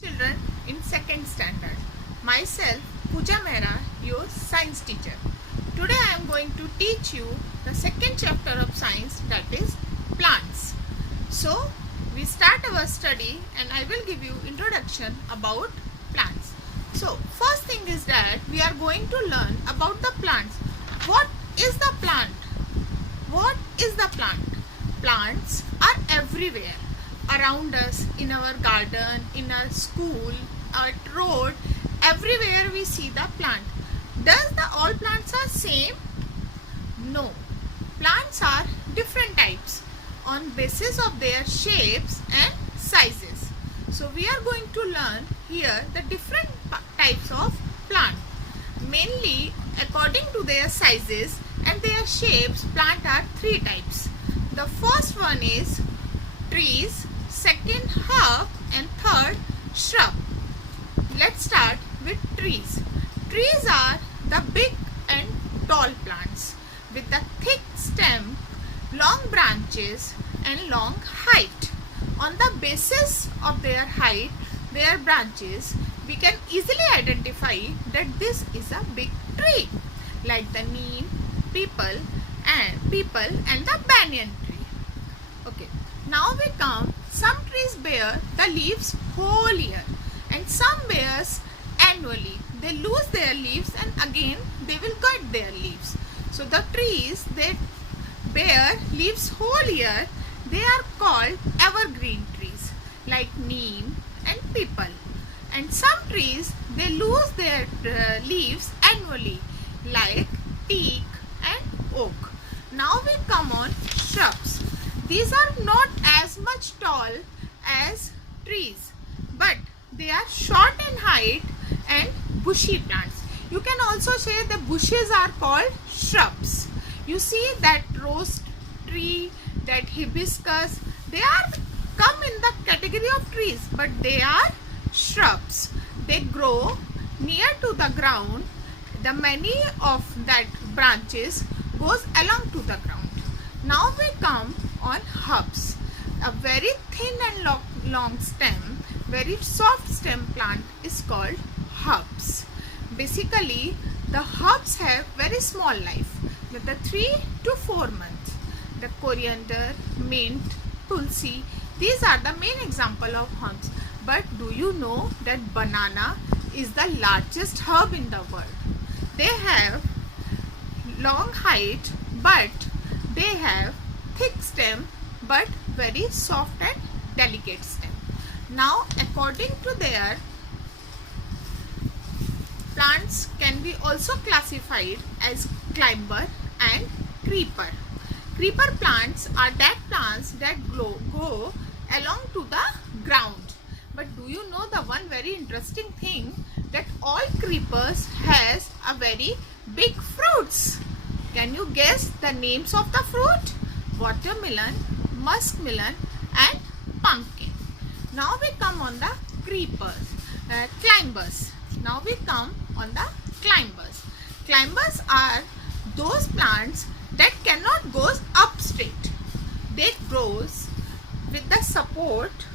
Children in second standard. Myself, Pooja Mehra, your science teacher. Today I am going to teach you the second chapter of science, that is plants. So we start our study and I will give you introduction about plants. So first thing is that we are going to learn about the plants. What is the plant? What is the plant? Plants are everywhere around us, in our garden, in our school, at road, everywhere we see the plant. Does the all plants are same? No. Plants are different types on basis of their shapes and sizes. So we are going to learn here the different types of plant. Mainly according to their sizes and their shapes, plant are three types. The first one is trees, second herb, and third shrub. Let's start with trees. Trees are the big and tall plants with the thick stem, long branches and long height. On the basis of their height, their branches, we can easily identify that this is a big tree, like the neem, people and the banyan tree. Okay, now we come. Some trees bear the leaves whole year and some bears annually. They lose their leaves and again they will cut their leaves. So the trees that bear leaves whole year, they are called evergreen trees like neem and people. And some trees, they lose their leaves annually like teak and oak. Now we come on shrubs. These are not as much tall as trees, but they are short in height and bushy plants. You can also say the bushes are called shrubs. You see that rose tree, that hibiscus, they are come in the category of trees, but they are shrubs. They grow near to the ground. The many of that branches goes along to the ground. Now we come on herbs. A very thin and long stem, very soft stem plant is called herbs. Basically, the herbs have very small life, with the 3 to 4 months. The coriander, mint, tulsi, these are the main example of herbs. But do you know that banana is the largest herb in the world? They have long height, but they have thick stem but very soft and delicate stem. Now according to their plants can be also classified as climber and creeper. Creeper plants are that plants that go along to the ground. But do you know the one very interesting thing, that all creepers has a very big fruits? Can you guess the names of the fruit? Watermelon, muskmelon and pumpkin. Now we come on the climbers. Now we come on the climbers. Climbers are those plants that cannot go up straight. They grows with the support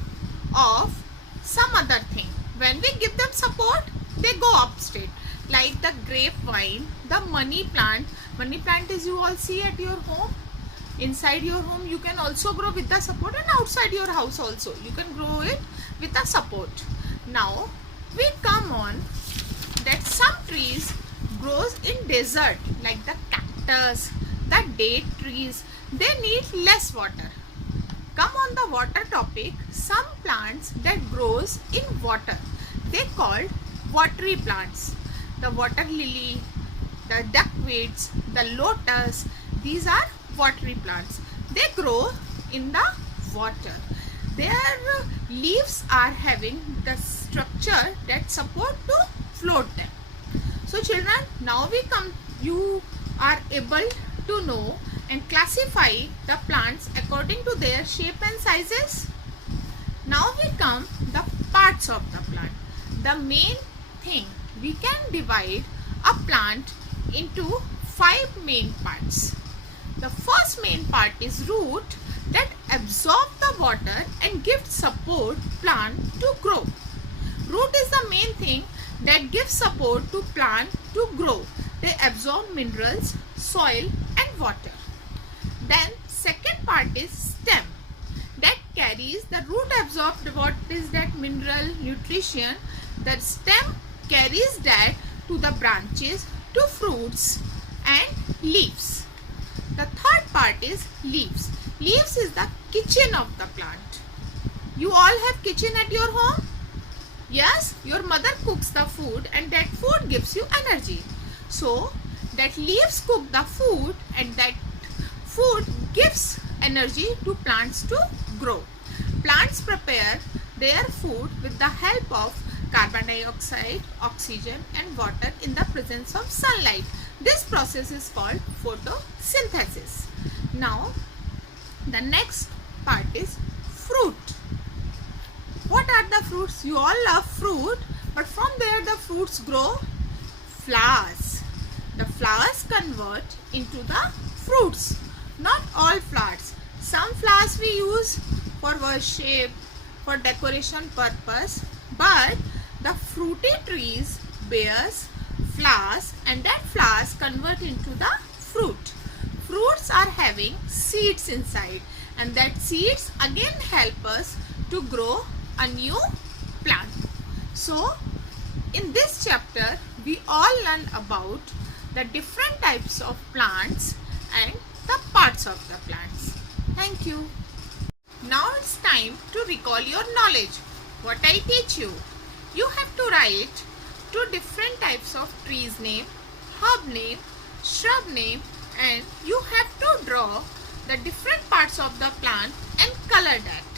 of some other thing. When we give them support, they go up straight. Like the grapevine, the money plant. Money plant is you all see at your home. Inside your home you can also grow with the support, and outside your house also you can grow it with the support. Now we come on that some trees grows in desert like the cactus, the date trees. They need less water. Come on the water topic. Some plants that grows in water, they called watery plants. The water lily, the duckweeds, the lotus, these are watery plants. They grow in the water. Their leaves are having the structure that support to float them. So children, now we come, you are able to know and classify the plants according to their shape and sizes. Now we come the parts of the plant. The main thing, we can divide a plant into 5 main parts. The first main part is root that absorb the water and give support plant to grow. something that gives support to plant to grow. They absorb minerals, soil and water. Then second part is stem. That carries the root absorbed what is that mineral nutrition. The stem carries that to the branches, to fruits and leaves. The third part is leaves. Leaves is the kitchen of the plant. You all have kitchen at your home? Yes, your mother cooks the food and that food gives you energy. So that leaves cook the food and that food gives energy to plants to grow. Plants prepare their food with the help of carbon dioxide, oxygen and water in the presence of sunlight. This process is called photosynthesis. Now the next part is fruit. What are the fruits? You all love fruit, but from there the fruits grow flowers. The flowers convert into the fruits. Not all flowers. Some flowers we use for worship, for decoration purpose, but the fruity trees bears flowers and that flowers convert into the fruit. Fruits are having seeds inside and that seeds again help us to grow a new plant. So in this chapter we all learn about the different types of plants and the parts of the plants. Thank you. Now it's time to recall your knowledge. What I teach you. You have to write 2 different types of trees name, herb name, shrub name and you have to draw the different parts of the plant and color that.